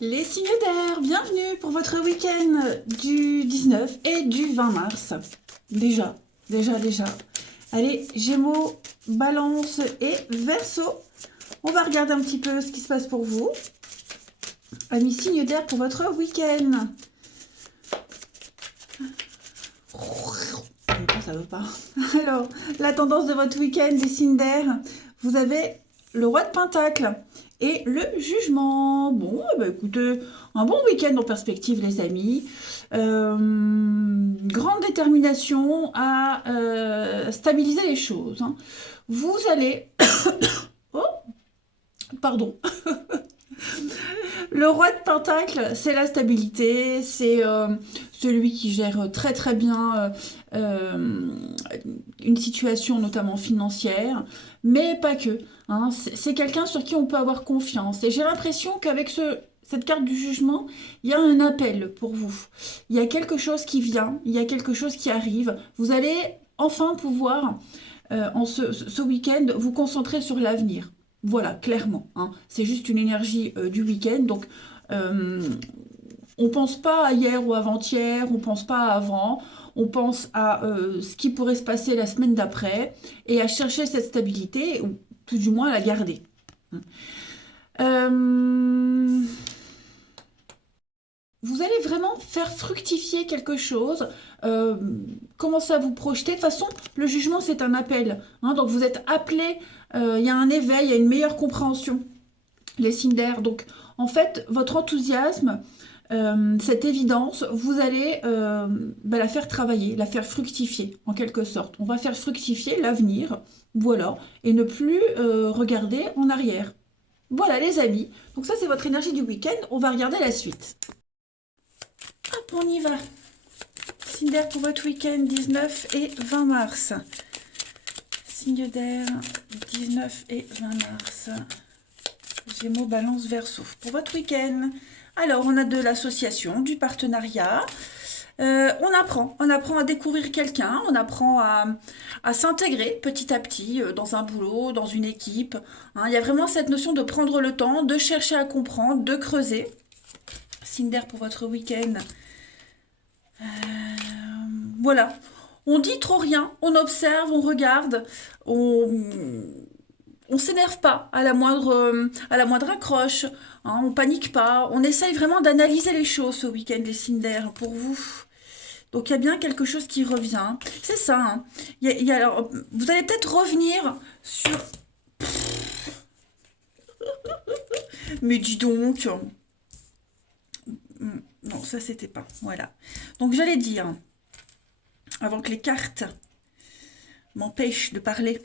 Les signes d'air, bienvenue pour votre week-end du 19 et du 20 mars. Déjà. Allez, Gémeaux, Balance et Verseau. On va regarder un petit peu ce qui se passe pour vous. Amis signes d'air pour votre week-end. Ça veut pas. Alors, la tendance de votre week-end, les signes d'air, vous avez le roi de Pentacle et le jugement. Bon, bah écoutez, un bon week-end en perspective, les amis. Grande détermination à stabiliser les choses. Hein. Vous allez... oh, pardon. Le roi de Pentacle, c'est la stabilité, c'est celui qui gère très très bien une situation notamment financière, mais pas que. Hein. C'est quelqu'un sur qui on peut avoir confiance. Et j'ai l'impression qu'avec cette carte du jugement, il y a un appel pour vous. Il y a quelque chose qui vient, il y a quelque chose qui arrive. Vous allez enfin pouvoir, en ce week-end, vous concentrer sur l'avenir. Voilà, clairement. Hein. C'est juste une énergie du week-end. Donc, on pense pas à hier ou avant-hier, on pense pas à avant, on pense à ce qui pourrait se passer la semaine d'après et à chercher cette stabilité, ou tout du moins à la garder. Vous allez vraiment faire fructifier quelque chose, commencer à vous projeter. De toute façon, le jugement, c'est un appel. Hein, donc, vous êtes appelé, il y a un éveil, il y a une meilleure compréhension, les signes d'air. Donc, en fait, votre enthousiasme, cette évidence, vous allez la faire travailler, la faire fructifier, en quelque sorte. On va faire fructifier l'avenir, voilà, et ne plus regarder en arrière. Voilà, les amis. Donc ça, c'est votre énergie du week-end. On va regarder la suite. Hop, on y va. Signe d'air pour votre week-end 19 et 20 mars. Signe d'air 19 et 20 mars. Gémeaux, Balance, Verseau. Pour votre week-end. Alors, on a de l'association, du partenariat. On apprend à découvrir quelqu'un, on apprend à s'intégrer petit à petit dans un boulot, dans une équipe. Hein. Il y a vraiment cette notion de prendre le temps, de chercher à comprendre, de creuser. Signe d'air pour votre week-end. Voilà. On dit trop rien, on observe, on regarde, on s'énerve pas à la moindre accroche, hein, on panique pas, on essaye vraiment d'analyser les choses ce week-end, les signes d'air, pour vous. Donc il y a bien quelque chose qui revient. C'est ça. Hein. Alors, vous allez peut-être revenir sur... Mais dis donc. Non, ça c'était pas. Voilà. Donc j'allais dire, avant que les cartes m'empêchent de parler,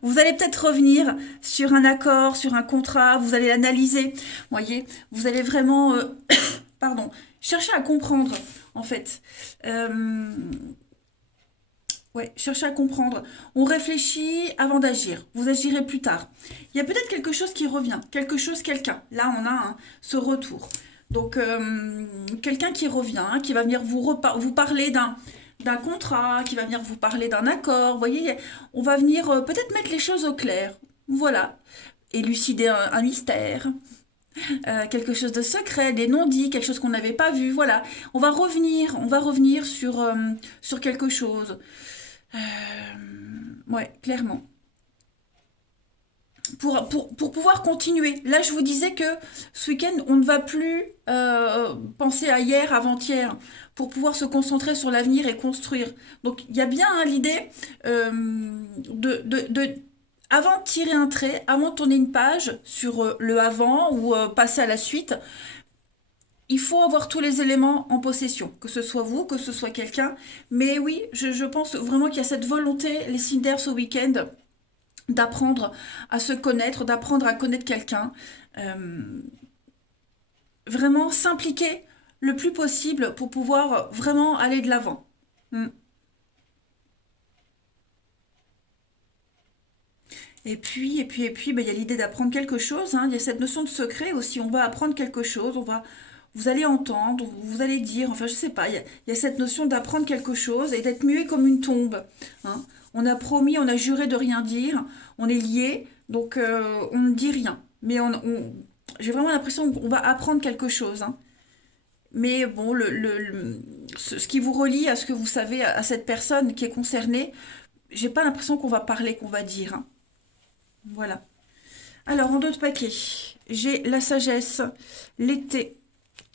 vous allez peut-être revenir sur un accord, sur un contrat, vous allez l'analyser. Voyez, vous allez vraiment, pardon, chercher à comprendre, en fait. Ouais, chercher à comprendre. On réfléchit avant d'agir. Vous agirez plus tard. Il y a peut-être quelque chose qui revient, quelque chose, quelqu'un. Là, on a ce retour. Donc, quelqu'un qui revient, hein, qui va venir vous parler d'un contrat, qui va venir vous parler d'un accord. Vous voyez, on va venir peut-être mettre les choses au clair. Voilà. Élucider un mystère, quelque chose de secret, des non-dits, quelque chose qu'on n'avait pas vu. Voilà. On va revenir sur quelque chose. Ouais, clairement. Pour pouvoir continuer. Là, je vous disais que ce week-end, on ne va plus penser à hier, avant-hier, pour pouvoir se concentrer sur l'avenir et construire. Donc, il y a bien hein, l'idée avant de tirer un trait, avant de tourner une page sur le avant ou passer à la suite, il faut avoir tous les éléments en possession, que ce soit vous, que ce soit quelqu'un. Mais oui, je pense vraiment qu'il y a cette volonté, les signes d'air ce week-end, d'apprendre à se connaître, d'apprendre à connaître quelqu'un. Vraiment s'impliquer le plus possible pour pouvoir vraiment aller de l'avant. Mm. Et puis, ben, il y a l'idée d'apprendre quelque chose. Hein. Il y a cette notion de secret aussi. On va apprendre quelque chose. Vous allez entendre, vous allez dire. Enfin, je sais pas. Il y a cette notion d'apprendre quelque chose et d'être muet comme une tombe. Hein. On a promis, on a juré de rien dire. On est lié, donc on ne dit rien. Mais j'ai vraiment l'impression qu'on va apprendre quelque chose, hein. Mais bon, ce qui vous relie à ce que vous savez, à cette personne qui est concernée, j'ai pas l'impression qu'on va parler, qu'on va dire, hein. Voilà. Alors, en d'autres paquets, j'ai la sagesse, l'été.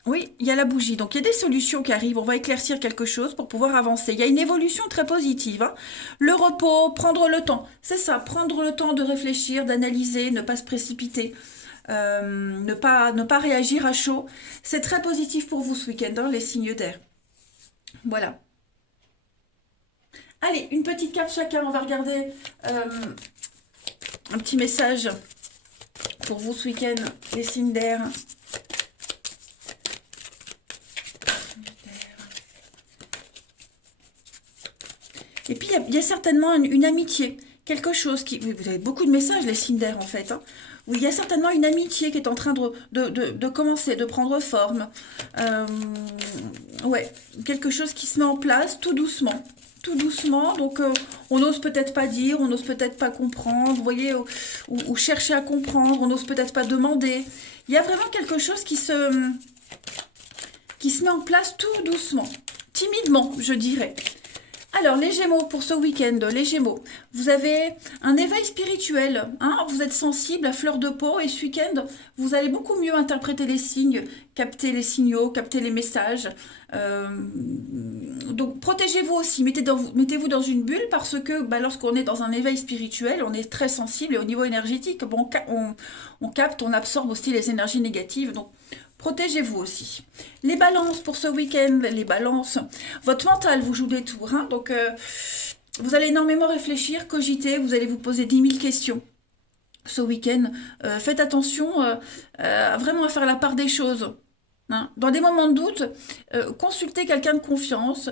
Oui, il y a la bougie. Donc, il y a des solutions qui arrivent. On va éclaircir quelque chose pour pouvoir avancer. Il y a une évolution très positive, hein. Le repos, prendre le temps. C'est ça, prendre le temps de réfléchir, d'analyser, ne pas se précipiter, ne pas réagir à chaud. C'est très positif pour vous ce week-end, hein, les signes d'air. Voilà. Allez, une petite carte chacun. On va regarder un petit message pour vous ce week-end, les signes d'air. Et puis, il y a certainement une amitié, quelque chose qui... Oui, vous avez beaucoup de messages, les signes d'air, en fait, hein. Oui, il y a certainement une amitié qui est en train de commencer, de prendre forme. Ouais, quelque chose qui se met en place tout doucement. Tout doucement, donc on n'ose peut-être pas dire, on n'ose peut-être pas comprendre, vous voyez, ou chercher à comprendre, on n'ose peut-être pas demander. Il y a vraiment quelque chose qui se met en place tout doucement, timidement, je dirais. Alors, les Gémeaux, pour ce week-end, les Gémeaux, vous avez un éveil spirituel, hein, vous êtes sensible à fleur de peau et ce week-end, vous allez beaucoup mieux interpréter les signes, capter les signaux, capter les messages. Donc, protégez-vous aussi, mettez-vous dans une bulle parce que lorsqu'on est dans un éveil spirituel, on est très sensible et au niveau énergétique, bon, on capte, on absorbe aussi les énergies négatives. Donc, protégez-vous aussi. Les balances pour ce week-end, les balances, votre mental vous joue des tours, hein, donc vous allez énormément réfléchir, cogiter, vous allez vous poser 10 000 questions ce week-end. Faites attention vraiment à faire la part des choses, hein. Dans des moments de doute, consultez quelqu'un de confiance,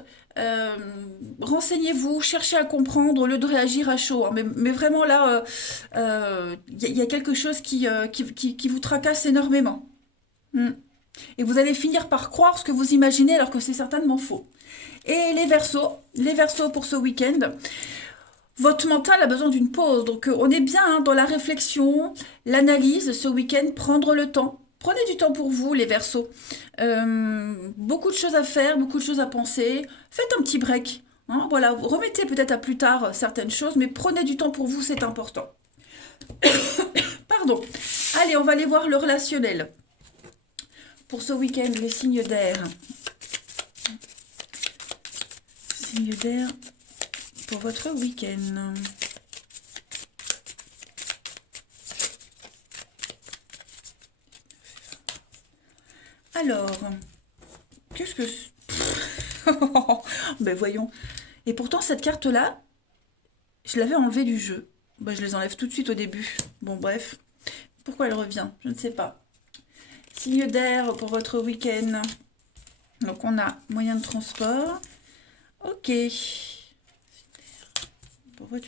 renseignez-vous, cherchez à comprendre au lieu de réagir à chaud, hein. Mais vraiment là, y a quelque chose qui vous tracasse énormément. Et vous allez finir par croire ce que vous imaginez alors que c'est certainement faux. Et les Verseaux pour ce week-end, votre mental a besoin d'une pause. Donc on est bien, hein, dans la réflexion, l'analyse ce week-end, prendre le temps. Prenez du temps pour vous, les Verseaux. Beaucoup de choses à faire, beaucoup de choses à penser. Faites un petit break, hein, voilà, remettez peut-être à plus tard certaines choses, mais prenez du temps pour vous, c'est important. Pardon. Allez, on va aller voir le relationnel. Pour ce week-end, les signes d'air. Signes d'air pour votre week-end. Alors, qu'est-ce que... Ben voyons. Et pourtant, cette carte-là, je l'avais enlevée du jeu. Ben, je les enlève tout de suite au début. Bon, bref. Pourquoi elle revient? Je ne sais pas. Signe d'air pour votre week-end. Donc, on a moyen de transport. Ok. Il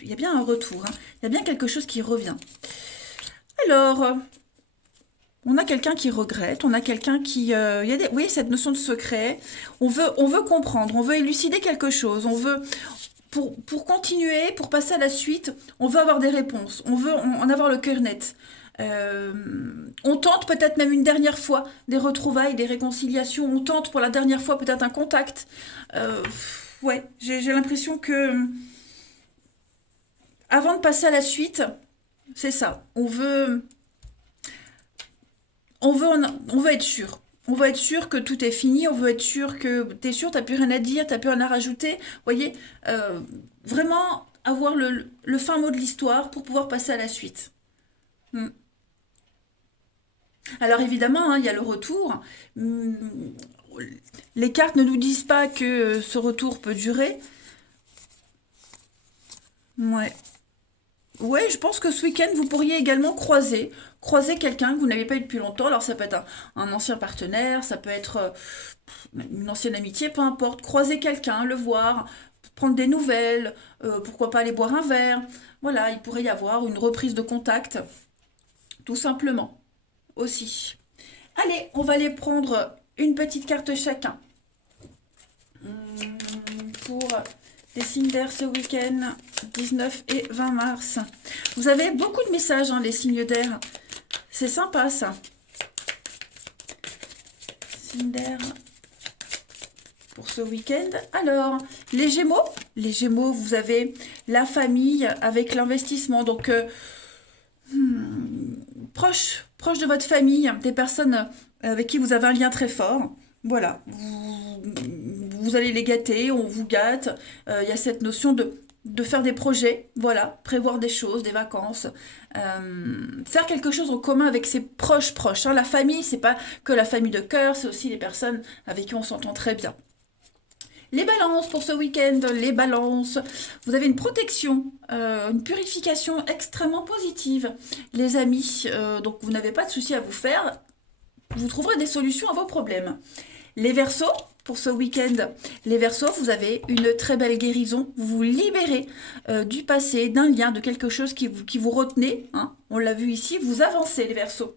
y a bien un retour, hein. Il y a bien quelque chose qui revient. Alors, on a quelqu'un qui regrette, on a quelqu'un qui... il y a vous voyez, cette notion de secret. On veut comprendre, on veut élucider quelque chose. On veut... Pour continuer, pour passer à la suite, on veut avoir des réponses. On veut en avoir le cœur net. On tente peut-être même une dernière fois des retrouvailles, des réconciliations. On tente pour la dernière fois peut-être un contact. Ouais, j'ai l'impression que avant de passer à la suite, c'est ça. On veut être sûr. On veut être sûr que tout est fini. On veut être sûr que t'es sûr, t'as plus rien à dire, t'as plus rien à rajouter. Vous voyez, vraiment avoir le fin mot de l'histoire pour pouvoir passer à la suite. Alors évidemment, hein, il y a le retour. Les cartes ne nous disent pas que ce retour peut durer. Ouais. Ouais, je pense que ce week-end, vous pourriez également croiser quelqu'un que vous n'avez pas eu depuis longtemps. Alors ça peut être un ancien partenaire, ça peut être une ancienne amitié, peu importe. Croiser quelqu'un, le voir, prendre des nouvelles, pourquoi pas aller boire un verre. Voilà, il pourrait y avoir une reprise de contact, tout simplement, aussi. Allez, on va aller prendre une petite carte chacun. Pour les signes d'air ce week-end, 19 et 20 mars. Vous avez beaucoup de messages, hein, les signes d'air. C'est sympa, ça. Signe d'air pour ce week-end. Alors, les Gémeaux, vous avez la famille avec l'investissement. Donc, proche de votre famille, des personnes avec qui vous avez un lien très fort. Voilà, vous allez les gâter, on vous gâte. Il y a cette notion de faire des projets, voilà, prévoir des choses, des vacances, faire quelque chose en commun avec ses proches. Hein. La famille, c'est pas que la famille de cœur, c'est aussi les personnes avec qui on s'entend très bien. Les balances pour ce week-end, les balances, vous avez une protection, une purification extrêmement positive, les amis, donc vous n'avez pas de souci à vous faire, vous trouverez des solutions à vos problèmes. Les Verseaux, pour ce week-end, les Verseaux, vous avez une très belle guérison, vous vous libérez du passé, d'un lien, de quelque chose qui vous retenait, hein. On l'a vu ici, vous avancez les Verseaux.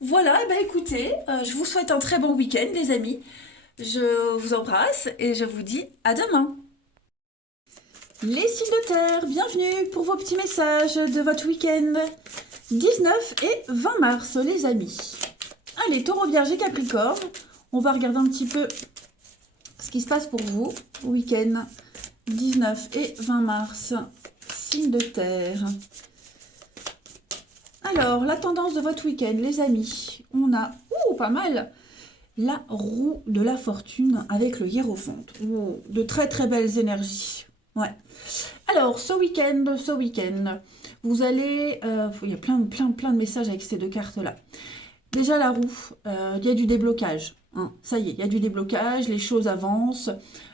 Voilà, et ben écoutez, je vous souhaite un très bon week-end les amis. Je vous embrasse et je vous dis à demain. Les signes de terre, bienvenue pour vos petits messages de votre week-end 19 et 20 mars, les amis. Allez, Taureau, Vierge et Capricorne, on va regarder un petit peu ce qui se passe pour vous week-end 19 et 20 mars, signes de terre. Alors, la tendance de votre week-end, les amis, on a, pas mal, la roue de la fortune avec le hiérophante. De très très belles énergies. Ouais. Alors, ce week-end, vous allez... il y a plein de messages avec ces deux cartes-là. Déjà, la roue, il y a du déblocage. Hein. Ça y est, il y a du déblocage, les choses avancent.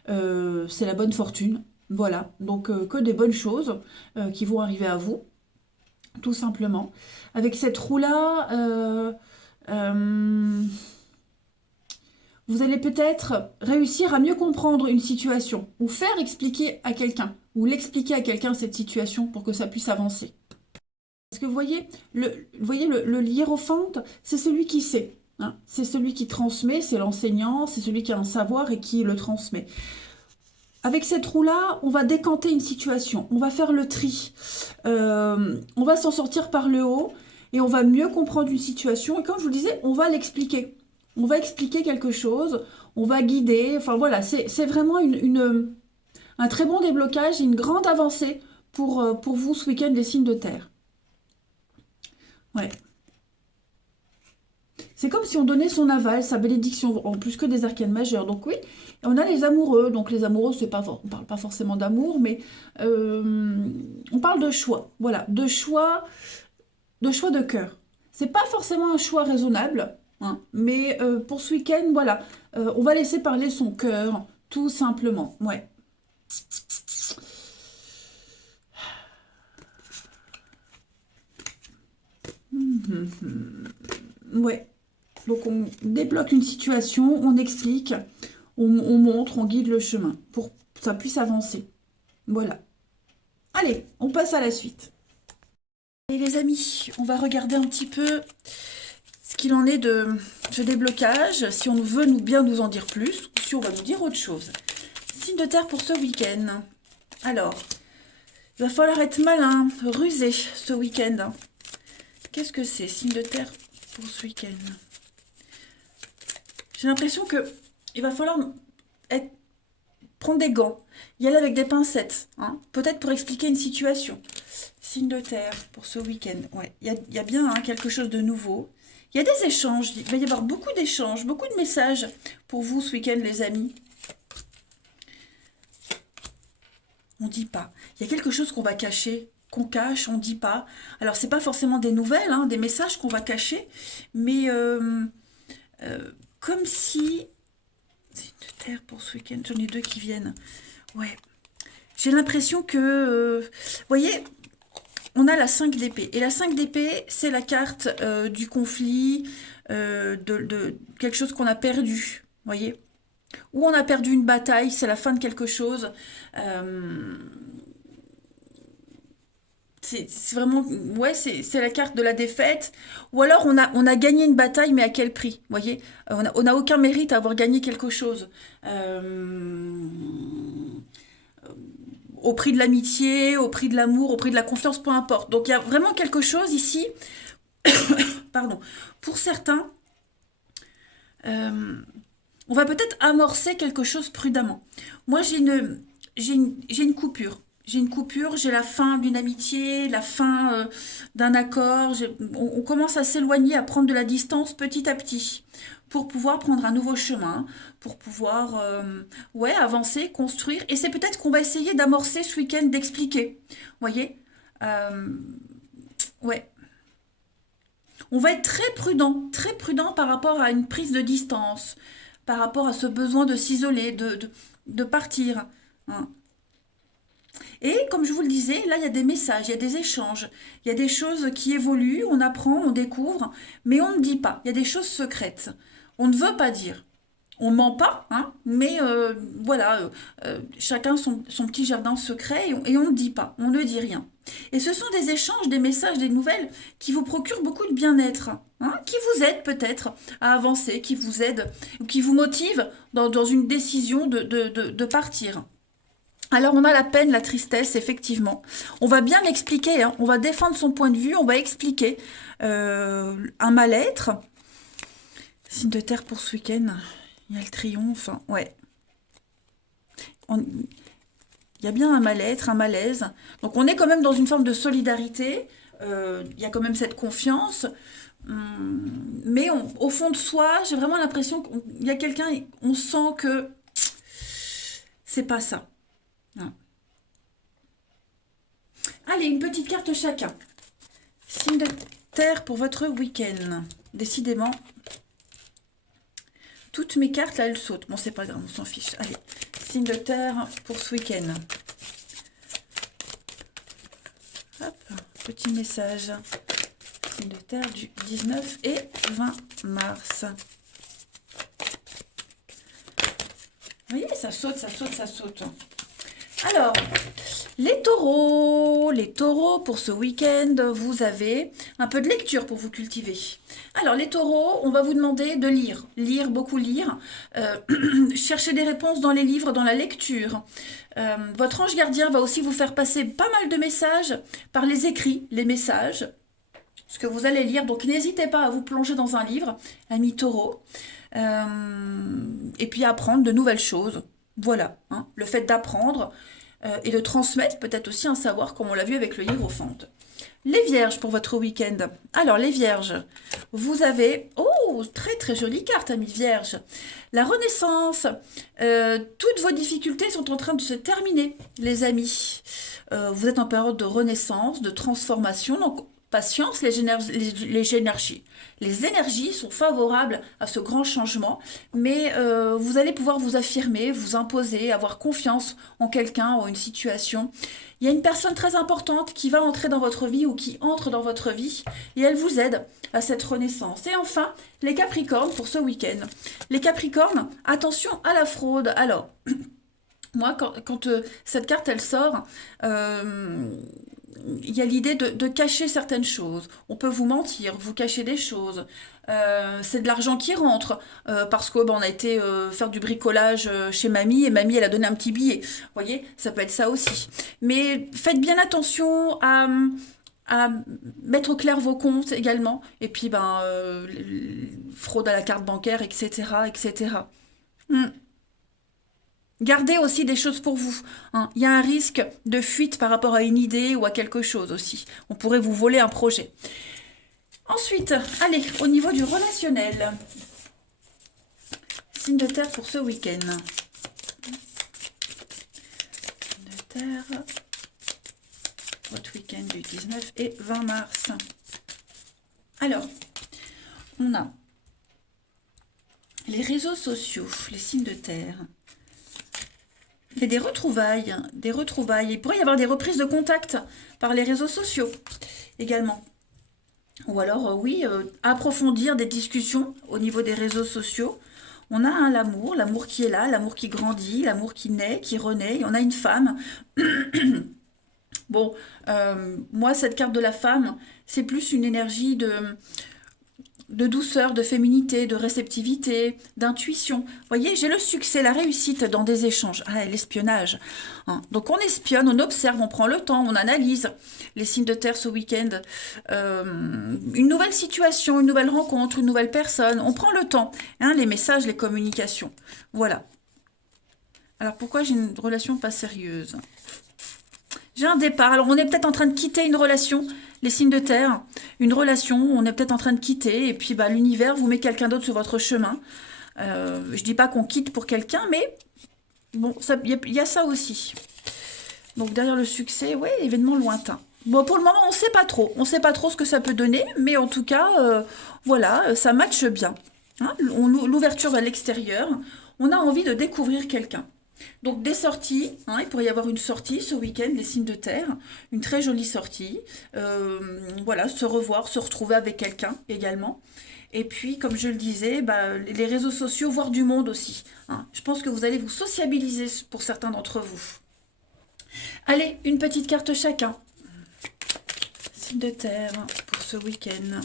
C'est la bonne fortune. Voilà. Donc, que des bonnes choses qui vont arriver à vous. Tout simplement. Avec cette roue-là... vous allez peut-être réussir à mieux comprendre une situation ou faire expliquer à quelqu'un ou l'expliquer à quelqu'un cette situation pour que ça puisse avancer. Parce que vous voyez, le hiérophante, c'est celui qui sait. Hein, c'est celui qui transmet, c'est l'enseignant, c'est celui qui a un savoir et qui le transmet. Avec cette roue-là, on va décanter une situation, on va faire le tri, on va s'en sortir par le haut et on va mieux comprendre une situation. Et comme je vous le disais, on va l'expliquer. On va expliquer quelque chose, on va guider, enfin voilà, c'est vraiment un très bon déblocage, une grande avancée pour vous ce week-end, les signes de terre. Ouais. C'est comme si on donnait son aval, sa bénédiction, en plus que des arcanes majeures. Donc oui, on a les amoureux. Donc les amoureux, on ne parle pas forcément d'amour, mais on parle de choix. Voilà, de choix de cœur. C'est pas forcément un choix raisonnable. Hein, mais pour ce week-end, voilà, on va laisser parler son cœur, tout simplement. Ouais. Ouais. Donc on débloque une situation, on explique, on montre, on guide le chemin pour que ça puisse avancer. Voilà. Allez, on passe à la suite. Et les amis, on va regarder un petit peu ce qu'il en est de ce déblocage, si on veut bien nous en dire plus, ou si on va nous dire autre chose. Signe de terre pour ce week-end. Alors, il va falloir être malin, rusé ce week-end. Qu'est-ce que c'est, signe de terre pour ce week-end? J'ai l'impression qu'il va falloir prendre des gants, y aller avec des pincettes, hein, peut-être pour expliquer une situation. Signe de terre pour ce week-end. Ouais, il y a bien quelque chose de nouveau. Il y a des échanges, il va y avoir beaucoup d'échanges, beaucoup de messages pour vous ce week-end, les amis. On ne dit pas. Il y a quelque chose qu'on va cacher, qu'on cache, on ne dit pas. Alors, ce n'est pas forcément des nouvelles, hein, des messages qu'on va cacher, mais comme si... Signe de terre pour ce week-end, j'en ai deux qui viennent. Ouais. J'ai l'impression que... vous voyez... On a la 5 d'épée. Et la 5 d'épée, c'est la carte du conflit, de quelque chose qu'on a perdu. Vous voyez? Ou on a perdu une bataille, c'est la fin de quelque chose. C'est vraiment... Ouais, c'est la carte de la défaite. Ou alors on a gagné une bataille, mais à quel prix? Vous voyez? On n'a aucun mérite à avoir gagné quelque chose. Au prix de l'amitié, au prix de l'amour, au prix de la confiance, peu importe. Donc il y a vraiment quelque chose ici, pardon, pour certains, on va peut-être amorcer quelque chose prudemment. Moi, j'ai une coupure. J'ai une coupure, j'ai la fin d'une amitié, la fin d'un accord. On commence à s'éloigner, à prendre de la distance petit à petit pour pouvoir prendre un nouveau chemin, pour pouvoir ouais, avancer, construire. Et c'est peut-être qu'on va essayer d'amorcer ce week-end, d'expliquer. Vous voyez. Euh, ouais. On va être très prudent par rapport à une prise de distance, par rapport à ce besoin de s'isoler, de partir, hein. Et comme je vous le disais, là, il y a des messages, il y a des échanges, il y a des choses qui évoluent, on apprend, on découvre, mais on ne dit pas. Il y a des choses secrètes. On ne veut pas dire. On ment pas, hein, mais voilà, chacun son petit jardin secret et on ne dit pas, on ne dit rien. Et ce sont des échanges, des messages, des nouvelles qui vous procurent beaucoup de bien-être, hein, qui vous aident peut-être à avancer, qui vous aident, ou qui vous motivent dans une décision de partir. Alors on a la peine, la tristesse, effectivement. On va bien expliquer, hein, on va défendre son point de vue, on va expliquer un mal-être. Signe de terre pour ce week-end, il y a le triomphe, ouais. On- il y a bien un mal-être, un malaise. Donc on est quand même dans une forme de solidarité, il y a quand même cette confiance. Mais au fond de soi, j'ai vraiment l'impression qu'il y a quelqu'un, on sent que c'est pas ça. Non. Allez, une petite carte chacun. Signe de terre pour votre week-end. Décidément, toutes mes cartes, là, elles sautent. Bon, c'est pas grave, on s'en fiche. Allez, signe de terre pour ce week-end. Hop, petit message. Signe de terre du 19 et 20 mars. Vous voyez, ça saute, ça saute, ça saute. Alors, les taureaux, pour ce week-end, vous avez un peu de lecture pour vous cultiver. Alors, les taureaux, on va vous demander de lire, beaucoup lire, chercher des réponses dans les livres, dans la lecture. Votre ange gardien va aussi vous faire passer pas mal de messages par les écrits, les messages, ce que vous allez lire. Donc, n'hésitez pas à vous plonger dans un livre, ami taureau, et puis apprendre de nouvelles choses. Voilà, hein, le fait d'apprendre et de transmettre peut-être aussi un savoir, comme on l'a vu avec le hiérophante. Les vierges pour votre week-end. Alors, les vierges, vous avez... Oh, très jolie carte, amis vierges. La renaissance. Toutes vos difficultés sont en train de se terminer, les amis. Vous êtes en période de renaissance, de transformation, donc patience, les énergies sont favorables à ce grand changement, mais vous allez pouvoir vous affirmer, vous imposer, avoir confiance en quelqu'un ou une situation. Il y a une personne très importante qui va entrer dans votre vie ou qui entre dans votre vie et elle vous aide à cette renaissance. Et enfin, les Capricornes pour ce week-end. Les Capricornes, attention à la fraude. Alors, moi, quand cette carte, elle sort, il y a l'idée de cacher certaines choses. On peut vous mentir, vous cacher des choses. C'est de l'argent qui rentre parce que on a été faire du bricolage chez mamie et mamie elle a donné un petit billet. Vous voyez, ça peut être ça aussi. Mais faites bien attention à mettre au clair vos comptes également. Et puis fraude à la carte bancaire, etc., etc. Gardez aussi des choses pour vous, hein. Il y a un risque de fuite par rapport à une idée ou à quelque chose aussi. On pourrait vous voler un projet. Ensuite, allez, au niveau du relationnel. Signe de terre pour ce week-end. Signe de terre. Votre week-end du 19 et 20 mars. Alors, on a les réseaux sociaux, les signes de terre. Il y a des retrouvailles, des retrouvailles. Il pourrait y avoir des reprises de contact par les réseaux sociaux également. Ou alors, oui, approfondir des discussions au niveau des réseaux sociaux. On a l'amour qui est là, l'amour qui grandit, l'amour qui naît, qui renaît. On a une femme. Bon, moi, cette carte de la femme, c'est plus une énergie de douceur, de féminité, de réceptivité, d'intuition. Vous voyez, j'ai le succès, la réussite dans des échanges. Ah, l'espionnage. Hein. Donc on espionne, on observe, on prend le temps, on analyse les signes de terre ce week-end. Une nouvelle situation, une nouvelle rencontre, une nouvelle personne. On prend le temps. Hein, les messages, les communications. Voilà. Alors pourquoi j'ai une relation pas sérieuse? J'ai un départ. Alors, on est peut-être en train de quitter une relation, les signes de terre. Une relation, on est peut-être en train de quitter. Et puis, bah, l'univers vous met quelqu'un d'autre sur votre chemin. Je dis pas qu'on quitte pour quelqu'un, mais bon, il y a ça aussi. Donc, derrière le succès, ouais, événement lointain. Bon, pour le moment, on sait pas trop. On sait pas trop ce que ça peut donner. Mais en tout cas, voilà, ça matche bien. Hein, l'ouverture vers l'extérieur. On a envie de découvrir quelqu'un. Donc des sorties, hein, il pourrait y avoir une sortie ce week-end, les signes de terre, une très jolie sortie. Voilà, se revoir, se retrouver avec quelqu'un également. Et puis, comme je le disais, bah, les réseaux sociaux, voir du monde aussi. Hein. Je pense que vous allez vous sociabiliser pour certains d'entre vous. Allez, une petite carte chacun. Signe de terre pour ce week-end.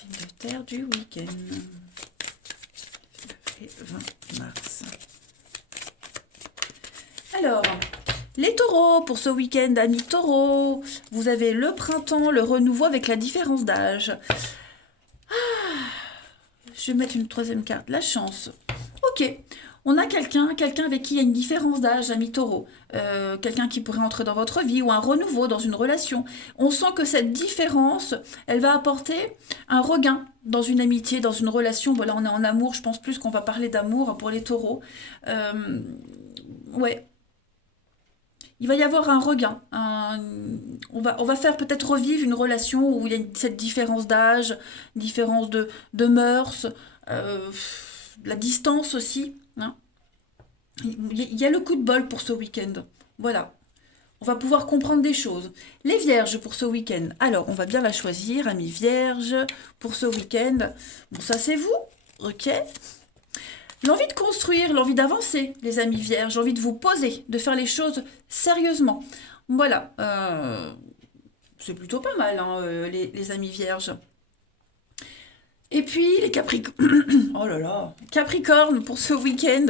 Signe de terre du week-end. 20 mars. Alors, les taureaux, pour ce week-end, amis taureaux, vous avez le printemps, le renouveau avec la différence d'âge. Je vais mettre une troisième carte, la chance. Ok, on a quelqu'un avec qui il y a une différence d'âge, amis taureaux. Quelqu'un qui pourrait entrer dans votre vie ou un renouveau dans une relation. On sent que cette différence, elle va apporter un regain dans une amitié, dans une relation. Bon, là, on est en amour, je pense plus qu'on va parler d'amour pour les taureaux. Ouais. Il va y avoir un regain. On va faire peut-être revivre une relation où il y a cette différence d'âge, différence de mœurs, la distance aussi. Hein. Il y a le coup de bol pour ce week-end. Voilà. On va pouvoir comprendre des choses. Les vierges pour ce week-end. Alors, on va bien la choisir, amis vierges, pour ce week-end. Bon, ça c'est vous. Ok. L'envie de construire, l'envie d'avancer, les amis vierges, l'envie de vous poser, de faire les choses sérieusement. Voilà, c'est plutôt pas mal, hein, les amis vierges. Et puis les capricornes, oh là là, Capricorne pour ce week-end.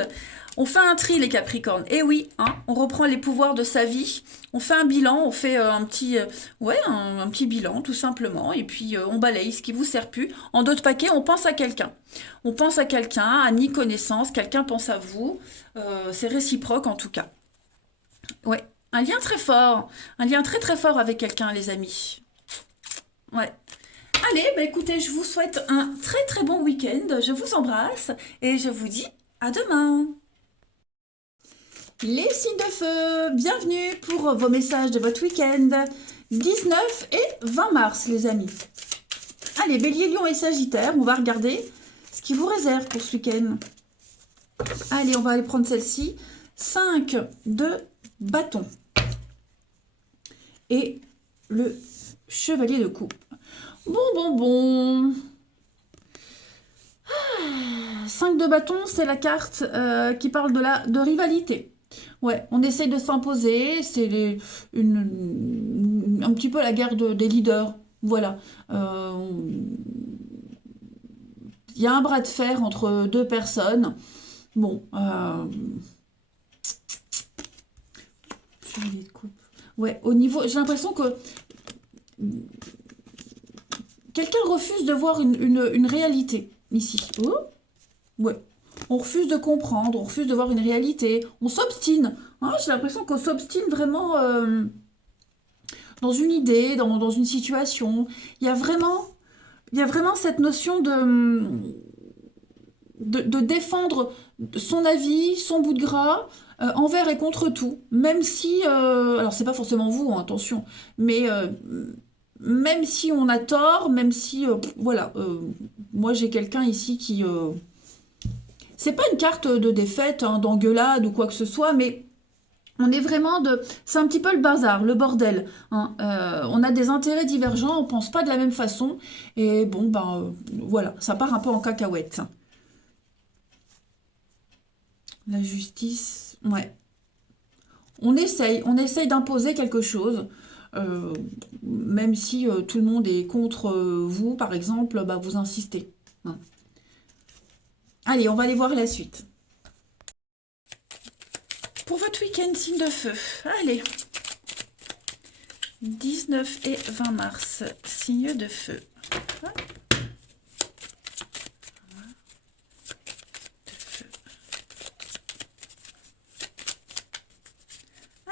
On fait un tri les Capricornes. Et oui, hein, on reprend les pouvoirs de sa vie. On fait un bilan, on fait un petit, ouais, un petit bilan tout simplement. Et puis on balaye ce qui vous sert plus. En d'autres paquets, on pense à quelqu'un. On pense à quelqu'un, amis, connaissances. Quelqu'un pense à vous. C'est réciproque en tout cas. Ouais, un lien très fort, un lien très très fort avec quelqu'un, les amis. Ouais. Allez, bah écoutez, je vous souhaite un très très bon week-end. Je vous embrasse et je vous dis à demain. Les signes de feu, bienvenue pour vos messages de votre week-end 19 et 20 mars, les amis. Allez, Bélier, Lion et Sagittaire, on va regarder ce qui vous réserve pour ce week-end. Allez, on va aller prendre celle-ci. 5 de bâton. Et le chevalier de coupe. Bon. 5 de bâton, c'est la carte qui parle de rivalité. Ouais, on essaye de s'imposer, c'est un petit peu la guerre des leaders. Voilà. Il y a un bras de fer entre deux personnes. Bon. Chevalier de coupe. Ouais, au niveau. J'ai l'impression que quelqu'un refuse de voir une réalité ici. Oh, ouais. On refuse de comprendre, on refuse de voir une réalité. On s'obstine. Hein, j'ai l'impression qu'on s'obstine vraiment dans une idée, dans une situation. Il y a vraiment cette notion de défendre son avis, son bout de gras, envers et contre tout. Même si, alors c'est pas forcément vous, hein, attention, mais même si on a tort, même si, voilà, moi j'ai quelqu'un ici qui... c'est pas une carte de défaite, hein, d'engueulade ou quoi que ce soit, mais on est vraiment de... C'est un petit peu le bazar, le bordel. Hein. On a des intérêts divergents, on pense pas de la même façon, et bon, ben voilà, ça part un peu en cacahuète. La justice, ouais. On essaye d'imposer quelque chose. euh, même si tout le monde est contre vous, par exemple, bah, vous insistez. Hein. Allez, on va aller voir la suite. Pour votre week-end, signe de feu. Allez. 19 et 20 mars, signe de feu.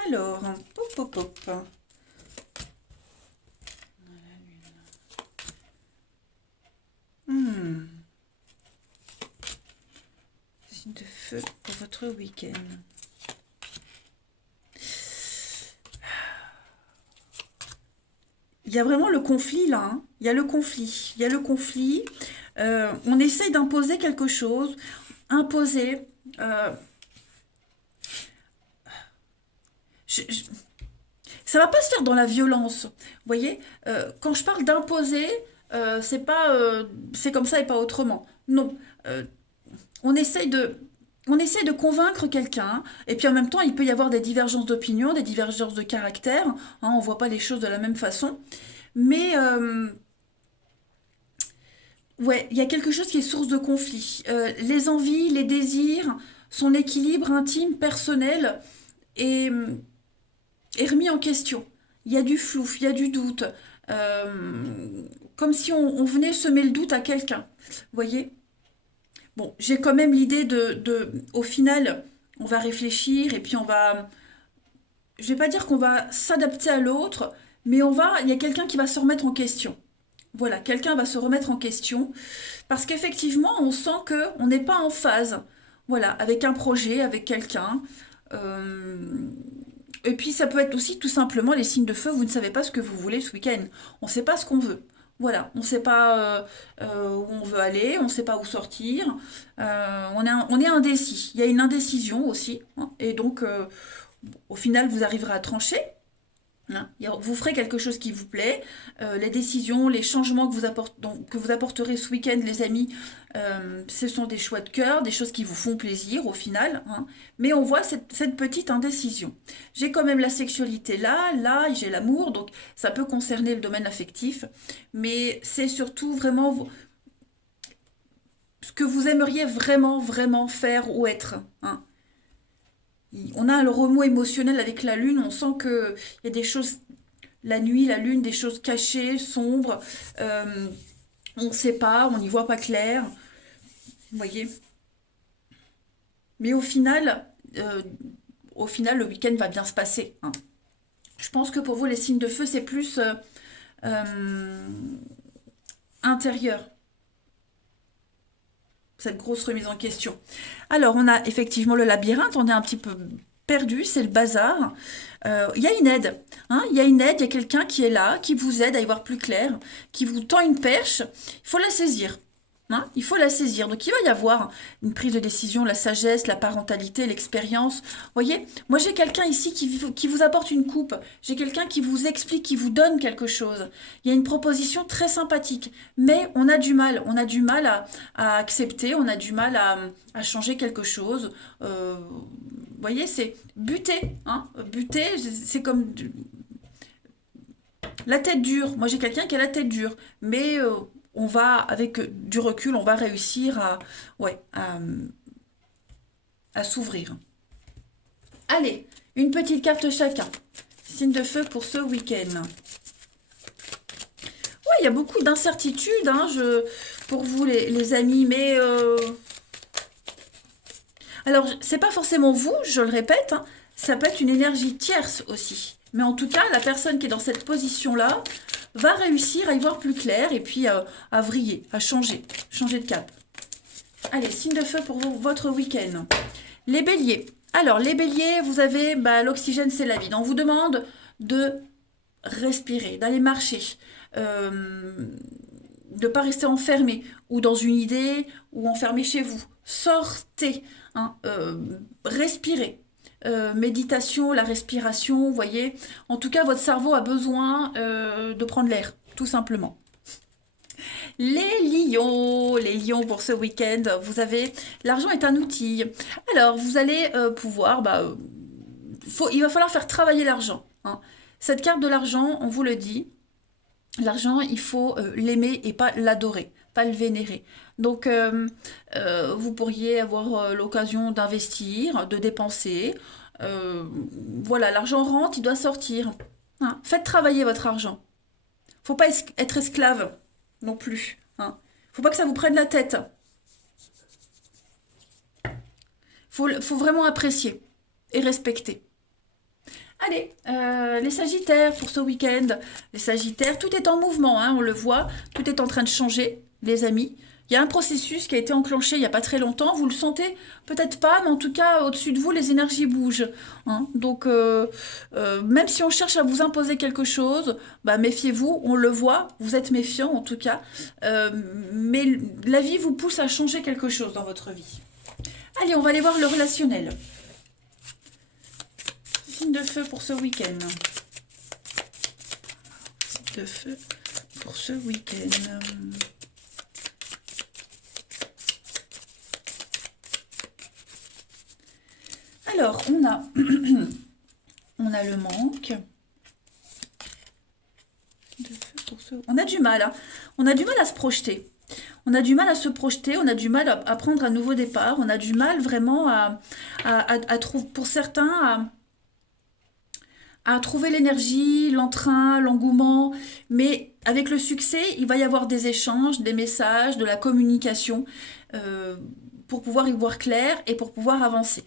Alors, pop, pop, pop. Signe de feu pour votre week-end. Il y a vraiment le conflit là, hein. Il y a le conflit. Il y a le conflit. On essaye d'imposer quelque chose. Imposer. Je- je- Ça va pas se faire dans la violence. Vous voyez, quand je parle d'imposer, c'est pas, c'est comme ça et pas autrement. Non. Euh, on essaye de, on essaye de convaincre quelqu'un, et puis en même temps, il peut y avoir des divergences d'opinion, des divergences de caractère. Hein, on voit pas les choses de la même façon. Mais ouais, il y a quelque chose qui est source de conflit. Les envies, les désirs, son équilibre intime, personnel est, est remis en question. Il y a du flou, il y a du doute. Comme si on venait semer le doute à quelqu'un. Vous voyez? Bon, j'ai quand même l'idée au final, on va réfléchir et puis on va, je vais pas dire qu'on va s'adapter à l'autre, mais il y a quelqu'un qui va se remettre en question. Voilà, quelqu'un va se remettre en question parce qu'effectivement, on sent que on n'est pas en phase. Voilà, avec un projet, avec quelqu'un. Euh, Et puis ça peut être aussi tout simplement les signes de feu, vous ne savez pas ce que vous voulez ce week-end. On ne sait pas ce qu'on veut. Voilà, on ne sait pas où on veut aller, on ne sait pas où sortir. On est indécis. Il y a une indécision aussi. Hein. Et donc, au final, vous arriverez à trancher. Hein. Vous ferez quelque chose qui vous plaît. Les décisions, les changements que vous apporterez ce week-end, les amis, ce sont des choix de cœur, des choses qui vous font plaisir au final. Hein. Mais on voit cette petite indécision. J'ai quand même la sexualité là, j'ai l'amour, donc ça peut concerner le domaine affectif. Mais c'est surtout vraiment ce que vous aimeriez vraiment, vraiment faire ou être. Hein. On a le remous émotionnel avec la lune, on sent qu'il y a des choses la nuit, la lune, des choses cachées, sombres. euh, on ne sait pas, on n'y voit pas clair. Vous voyez. Mais au final, le week-end va bien se passer. Hein. Je pense que pour vous, les signes de feu, c'est plus euh, intérieur, cette grosse remise en question. Alors, on a effectivement le labyrinthe, on est un petit peu perdu, c'est le bazar. Il y a une aide, hein, il y a une aide, il y a quelqu'un qui est là, qui vous aide à y voir plus clair, qui vous tend une perche, il faut la saisir. Hein, il faut la saisir. Donc il va y avoir une prise de décision, la sagesse, la parentalité, l'expérience. Vous voyez, moi j'ai quelqu'un ici qui vous apporte une coupe. J'ai quelqu'un qui vous explique, qui vous donne quelque chose. Il y a une proposition très sympathique. Mais on a du mal à accepter, on a du mal à changer quelque chose. Vous voyez, c'est buter. Hein, buter, c'est comme la tête dure. Moi, j'ai quelqu'un qui a la tête dure. Mais on va, avec du recul, on va réussir ouais, à s'ouvrir. Allez, une petite carte chacun. Signe de feu pour ce week-end. Ouais, il y a beaucoup d'incertitudes hein, pour vous, les amis. Mais alors, c'est pas forcément vous, je le répète. Hein, ça peut être une énergie tierce aussi. Mais en tout cas, la personne qui est dans cette position-là va réussir à y voir plus clair et puis à vriller, à changer de cap. Allez, signe de feu pour votre week-end. Les béliers. Alors, les béliers, vous avez l'oxygène, c'est la vie. Donc, on vous demande de respirer, d'aller marcher, de ne pas rester enfermé ou dans une idée ou enfermé chez vous. Sortez, hein, respirez. Méditation, la respiration, vous voyez. En tout cas, votre cerveau a besoin de prendre l'air, tout simplement. Les lions pour ce week-end, vous avez, l'argent est un outil. Alors, vous allez pouvoir, il va falloir faire travailler l'argent. Hein. Cette carte de l'argent, on vous le dit, l'argent, il faut l'aimer et pas l'adorer, pas le vénérer. Donc, vous pourriez avoir l'occasion d'investir, de dépenser. Euh, voilà, l'argent rentre, il doit sortir. Hein. Faites travailler votre argent. Faut pas être esclave non plus. Hein. Faut pas que ça vous prenne la tête. Faut vraiment apprécier et respecter. Allez, les Sagittaires pour ce week-end. Les Sagittaires, tout est en mouvement, hein, on le voit. Tout est en train de changer, les amis. Il y a un processus qui a été enclenché il n'y a pas très longtemps. Vous le sentez peut-être pas, mais en tout cas, au-dessus de vous, les énergies bougent. Hein. Donc, même si on cherche à vous imposer quelque chose, bah, méfiez-vous, on le voit, vous êtes méfiant en tout cas. Mais la vie vous pousse à changer quelque chose dans votre vie. Allez, on va aller voir le relationnel. Signe de feu pour ce week-end. Signe de feu pour ce week-end. Alors, on a, on a le manque. On a du mal. Hein. On a du mal à se projeter. On a du mal à se projeter, on a du mal à prendre un nouveau départ, on a du mal vraiment à trouver, pour certains, à trouver l'énergie, l'entrain, l'engouement. Mais avec le succès, il va y avoir des échanges, des messages, de la communication pour pouvoir y voir clair et pour pouvoir avancer.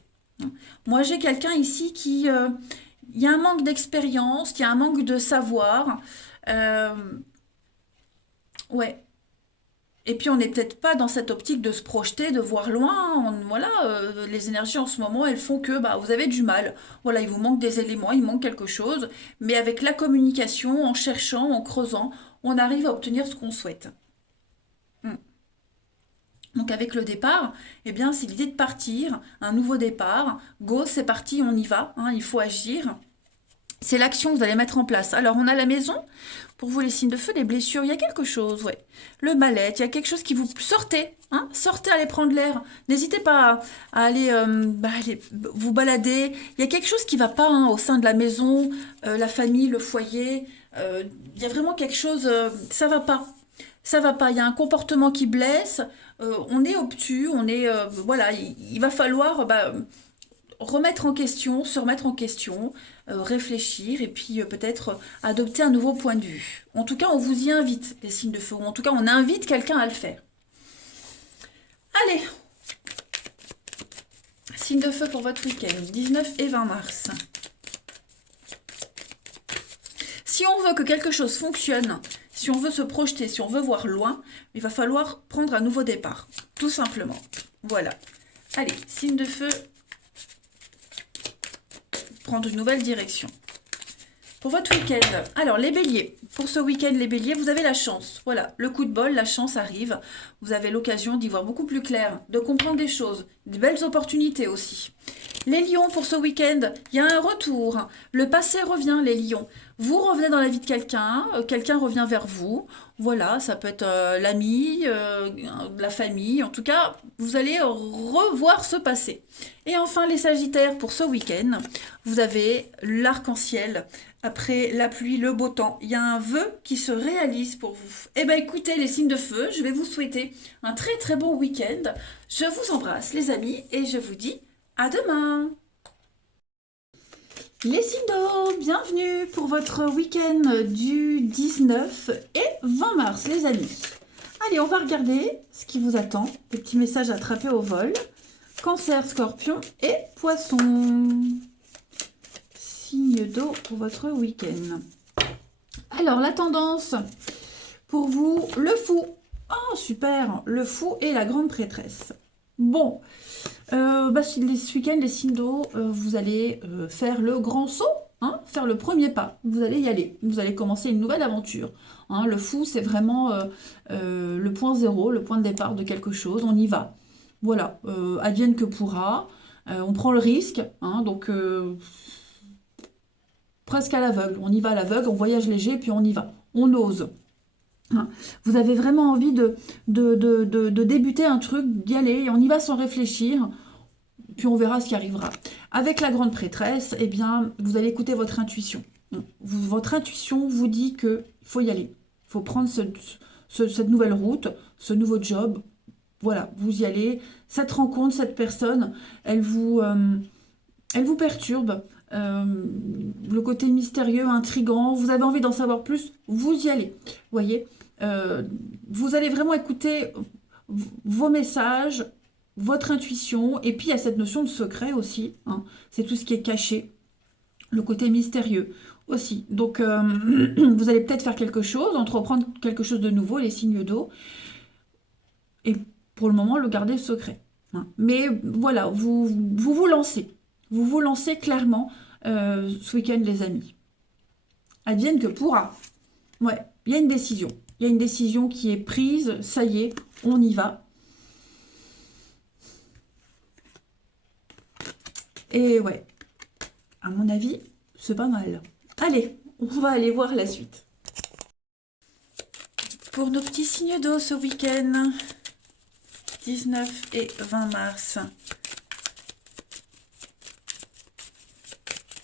Moi, j'ai quelqu'un ici qui... il y a un manque d'expérience, il y a un manque de savoir. Ouais. Et puis on n'est peut-être pas dans cette optique de se projeter, de voir loin. Voilà, les énergies en ce moment, elles font que bah, vous avez du mal. Voilà, il vous manque des éléments, il manque quelque chose. Mais avec la communication, en cherchant, en creusant, on arrive à obtenir ce qu'on souhaite. Mm. Donc avec le départ, eh bien c'est l'idée de partir, un nouveau départ. Go, c'est parti, on y va. Hein, il faut agir. C'est l'action que vous allez mettre en place. Alors, on a la maison. Pour vous, les signes de feu, les blessures, il y a quelque chose, ouais. Le mal-être, il y a quelque chose qui vous... Sortez, hein, sortez, allez prendre l'air. N'hésitez pas à aller, aller vous balader. Il y a quelque chose qui ne va pas hein, au sein de la maison, la famille, le foyer. Il y a vraiment quelque chose... ça va pas. Ça va pas. Il y a un comportement qui blesse. On est obtus. On est... voilà, il va falloir... remettre en question, se remettre en question, réfléchir et puis peut-être adopter un nouveau point de vue. En tout cas, on vous y invite, les signes de feu. En tout cas, on invite quelqu'un à le faire. Allez, signe de feu pour votre week-end, 19 et 20 mars. Si on veut que quelque chose fonctionne, si on veut se projeter, si on veut voir loin, il va falloir prendre un nouveau départ, tout simplement. Voilà. Allez, signe de feu, prendre une nouvelle direction. Pour votre week-end, alors les béliers, pour ce week-end les béliers, vous avez la chance. Voilà, le coup de bol, la chance arrive. Vous avez l'occasion d'y voir beaucoup plus clair, de comprendre des choses, de belles opportunités aussi. Les lions, pour ce week-end, il y a un retour. Le passé revient, les lions. Vous revenez dans la vie de quelqu'un, quelqu'un revient vers vous. Voilà, ça peut être l'ami, la famille. En tout cas, vous allez revoir ce passé. Et enfin, les sagittaires, pour ce week-end, vous avez l'arc-en-ciel. Après la pluie, le beau temps, il y a un vœu qui se réalise pour vous. Eh bien, écoutez, les signes de feu, je vais vous souhaiter un très très bon week-end. Je vous embrasse, les amis, et je vous dis à demain. Les signes d'eau, bienvenue pour votre week-end du 19 et 20 mars, les amis. Allez, on va regarder ce qui vous attend. Des petits messages attrapés au vol. Cancer, scorpion et poisson. Signe d'eau pour votre week-end. Alors, la tendance pour vous, le fou. Oh, super, le fou et la grande prêtresse. Bon, ce week-end, les signes d'eau, vous allez faire le grand saut, hein, faire le premier pas. Vous allez y aller. Vous allez commencer une nouvelle aventure. Hein, le fou, c'est vraiment le point zéro, le point de départ de quelque chose. On y va. Voilà, advienne que pourra. On prend le risque, hein, donc presque à l'aveugle. On y va à l'aveugle, on voyage léger, puis on y va. On ose. Hein. Vous avez vraiment envie de débuter un truc, d'y aller, et on y va sans réfléchir, puis on verra ce qui arrivera. Avec la grande prêtresse, eh bien, vous allez écouter votre intuition. Votre intuition vous dit qu'il faut y aller. Il faut prendre cette nouvelle route, ce nouveau job. Voilà, vous y allez. Cette rencontre, cette personne, elle vous perturbe. Le côté mystérieux, intrigant, vous avez envie d'en savoir plus, vous y allez. Vous voyez, vous allez vraiment écouter vos messages, votre intuition, et puis il y a cette notion de secret aussi, hein. C'est tout ce qui est caché, le côté mystérieux aussi. Donc, vous allez peut-être faire quelque chose, entreprendre quelque chose de nouveau, les signes d'eau, et pour le moment, le garder secret, hein. Mais voilà, vous lancez. Vous vous lancez clairement ce week-end, les amis. Advienne que pourra. Ouais, il y a une décision. Il y a une décision qui est prise. Ça y est, on y va. Et ouais, à mon avis, c'est pas mal. Allez, on va aller voir la suite. Pour nos petits signes d'eau ce week-end, 19 et 20 mars.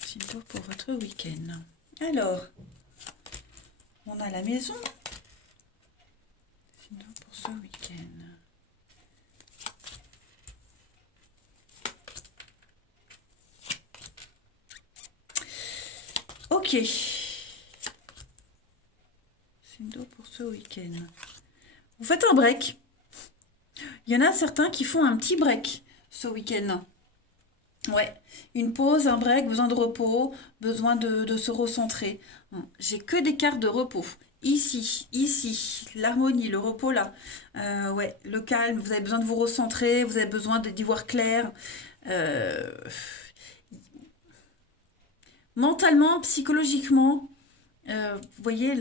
Signe d'eau pour votre week-end. Alors, on a la maison. Signe d'eau pour ce week-end. Ok. Signe d'eau pour ce week-end. Vous faites un break. Il y en a certains qui font un petit break ce week-end. Ouais, une pause, un break, besoin de repos, besoin de se recentrer. J'ai que des cartes de repos. Ici, l'harmonie, le repos là. Ouais, le calme, vous avez besoin de vous recentrer, vous avez besoin d'y voir clair. Euh, Mentalement, psychologiquement, vous voyez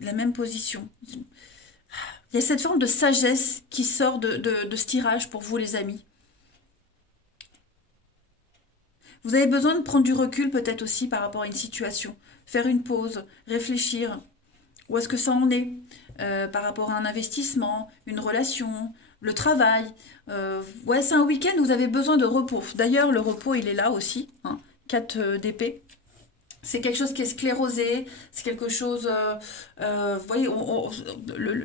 la même position. Il y a cette forme de sagesse qui sort de ce tirage pour vous, les amis. Vous avez besoin de prendre du recul peut-être aussi par rapport à une situation. Faire une pause, réfléchir. Où est-ce que ça en est par rapport à un investissement, une relation, le travail. Ouais, c'est un week-end où vous avez besoin de repos. D'ailleurs, le repos, il est là aussi, hein, 4 d'épée. C'est quelque chose qui est sclérosé, c'est quelque chose, vous voyez,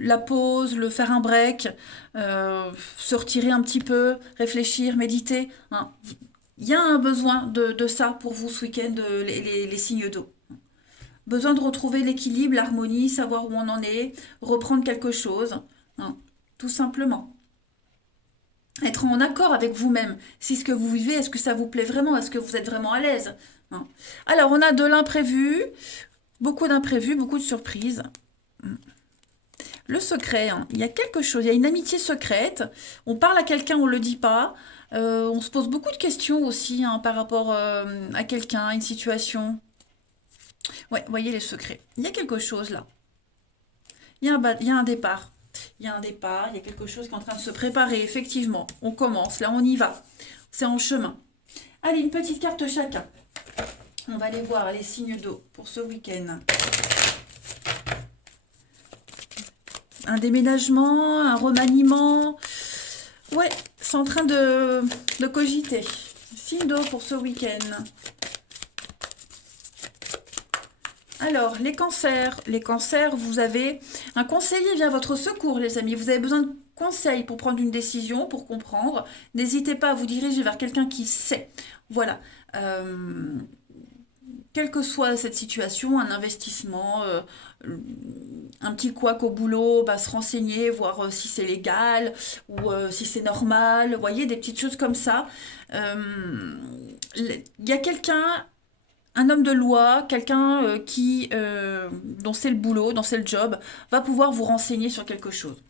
la pause, le faire un break, se retirer un petit peu, réfléchir, méditer, hein. Il y a un besoin de ça pour vous ce week-end, les signes d'eau. Besoin de retrouver l'équilibre, l'harmonie, savoir où on en est, reprendre quelque chose, hein, tout simplement. Être en accord avec vous-même. Si ce que vous vivez, est-ce que ça vous plaît vraiment? Est-ce que vous êtes vraiment à l'aise? Hein. Alors, on a de l'imprévu, beaucoup d'imprévus, beaucoup de surprises. Le secret, hein, il y a quelque chose, il y a une amitié secrète. On parle à quelqu'un, on ne le dit pas. On se pose beaucoup de questions aussi, hein, par rapport à quelqu'un, à une situation. Ouais, voyez les secrets. Il y a quelque chose là. Il y a un départ. Il y a un départ, il y a quelque chose qui est en train de se préparer, effectivement. On commence, là on y va. C'est en chemin. Allez, une petite carte chacun. On va aller voir les signes d'eau pour ce week-end. Un déménagement, un remaniement. Ouais, c'est en train de cogiter. Signe d'eau pour ce week-end. Alors, les cancers, vous avez un conseiller vient à votre secours, les amis. Vous avez besoin de conseils pour prendre une décision, pour comprendre. N'hésitez pas à vous diriger vers quelqu'un qui sait. Voilà. Quelle que soit cette situation, un investissement, un petit couac au boulot, bah, se renseigner, voir si c'est légal ou si c'est normal. Vous voyez, des petites choses comme ça. Il y a quelqu'un, un homme de loi, quelqu'un dont c'est le boulot, dont c'est le job, va pouvoir vous renseigner sur quelque chose.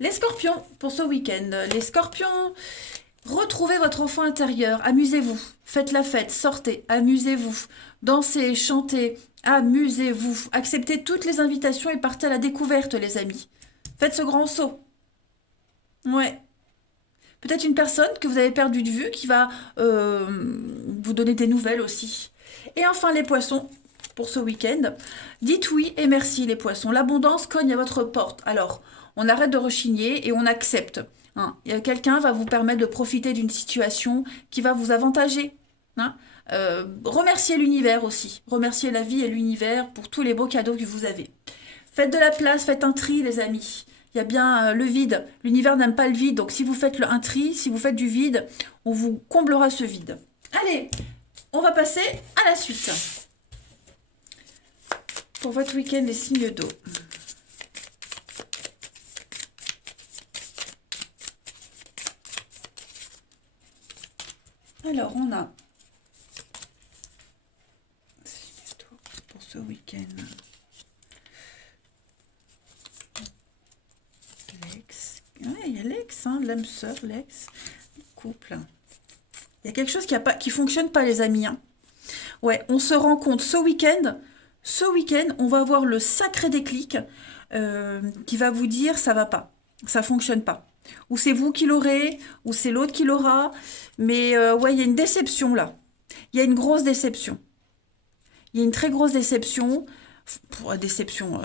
Les scorpions, pour ce week-end. Les scorpions, retrouvez votre enfant intérieur, amusez-vous, faites la fête, sortez, amusez-vous, dansez, chantez, amusez-vous. Acceptez toutes les invitations et partez à la découverte, les amis. Faites ce grand saut. Ouais. Peut-être une personne que vous avez perdue de vue qui va vous donner des nouvelles aussi. Et enfin les poissons, pour ce week-end. Dites oui et merci les poissons. L'abondance cogne à votre porte. Alors, on arrête de rechigner et on accepte. Hein. Quelqu'un va vous permettre de profiter d'une situation qui va vous avantager. Hein. Remerciez l'univers aussi. Remerciez la vie et l'univers pour tous les beaux cadeaux que vous avez. Faites de la place, faites un tri, les amis. Il y a bien le vide. L'univers n'aime pas le vide. Donc, si vous faites un tri, si vous faites du vide, on vous comblera ce vide. Allez, on va passer à la suite. Pour votre week-end, les signes d'eau. Alors, on a pour ce week-end. L'ex. Ouais, il y a l'ex, hein, l'âme sœur, l'ex, couple. Il y a quelque chose qui fonctionne pas, les amis. Hein. Ouais, on se rend compte ce week-end, on va avoir le sacré déclic qui va vous dire ça va pas, ça fonctionne pas. Ou c'est vous qui l'aurez, ou c'est l'autre qui l'aura. Mais ouais, il y a une déception là. Il y a une grosse déception. Il y a une très grosse déception. Déception,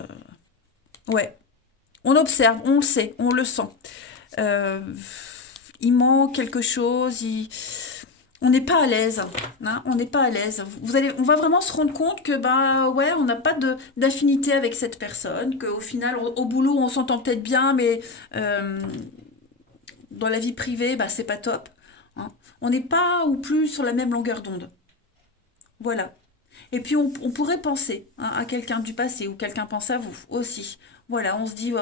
ouais. On observe, on le sait, on le sent. Il manque quelque chose, on n'est pas à l'aise. Hein, on n'est pas à l'aise. On va vraiment se rendre compte que bah ouais, on n'a pas d'affinité avec cette personne, qu'au final, au boulot, on s'entend peut-être bien, mais dans la vie privée, bah c'est pas top. Hein. On n'est pas ou plus sur la même longueur d'onde. Voilà. Et puis on pourrait penser hein, à quelqu'un du passé ou quelqu'un pense à vous aussi. Voilà, on se dit oh,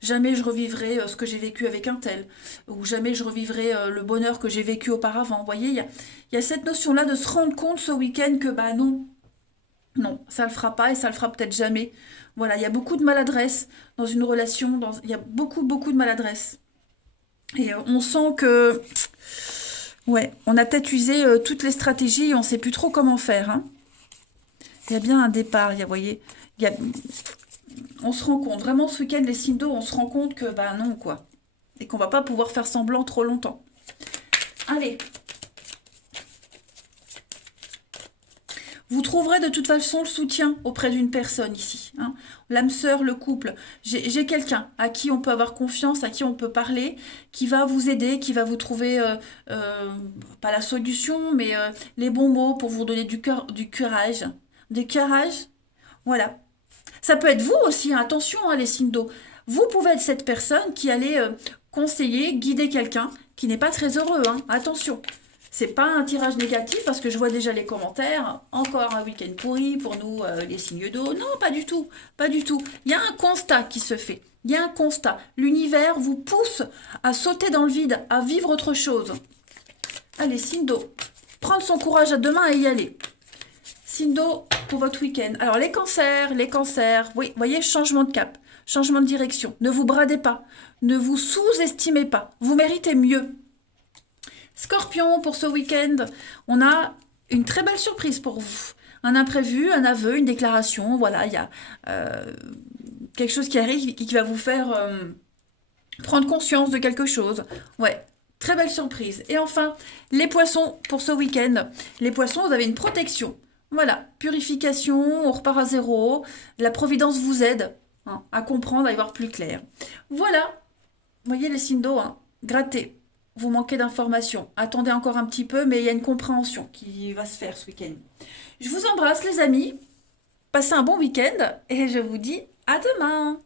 jamais je revivrai ce que j'ai vécu avec un tel ou jamais je revivrai le bonheur que j'ai vécu auparavant. Vous voyez, il y a cette notion-là de se rendre compte ce week-end que bah non, non, ça le fera pas et ça le fera peut-être jamais. Voilà, il y a beaucoup de maladresse dans une relation, il y a beaucoup, beaucoup de maladresse. Et on sent que, ouais, on a peut-être usé toutes les stratégies et on sait plus trop comment faire. Hein. Il y a bien un départ, vous voyez. On se rend compte, vraiment ce week-end, les signes d'eau, on se rend compte que, bah non, quoi. Et qu'on va pas pouvoir faire semblant trop longtemps. Allez. Vous trouverez de toute façon le soutien auprès d'une personne ici. Hein. L'âme sœur, le couple. J'ai quelqu'un à qui on peut avoir confiance, à qui on peut parler, qui va vous aider, qui va vous trouver, pas la solution, mais les bons mots pour vous donner du courage. Du courage. Voilà. Ça peut être vous aussi, hein, attention hein, les signes d'eau. Vous pouvez être cette personne qui allait conseiller, guider quelqu'un qui n'est pas très heureux. Hein, attention. C'est pas un tirage négatif parce que je vois déjà les commentaires. Encore un week-end pourri pour nous, les signes d'eau. Non, pas du tout. Pas du tout. Il y a un constat qui se fait. Il y a un constat. L'univers vous pousse à sauter dans le vide, à vivre autre chose. Allez, signe d'eau. Prendre son courage à deux mains et y aller. Signe d'eau pour votre week-end. Alors, les cancers, oui, voyez, changement de cap, changement de direction. Ne vous bradez pas, ne vous sous-estimez pas. Vous méritez mieux. Scorpion, pour ce week-end, on a une très belle surprise pour vous. Un imprévu, un aveu, une déclaration. Voilà, il y a quelque chose qui arrive qui va vous faire prendre conscience de quelque chose. Ouais. Très belle surprise. Et enfin, les poissons pour ce week-end. Les poissons, vous avez une protection. Voilà, purification, on repart à zéro. La providence vous aide hein, à comprendre, à y voir plus clair. Voilà, vous voyez les signes d'eau, hein, grattez. Vous manquez d'informations. Attendez encore un petit peu, mais il y a une compréhension qui va se faire ce week-end. Je vous embrasse les amis. Passez un bon week-end et je vous dis à demain.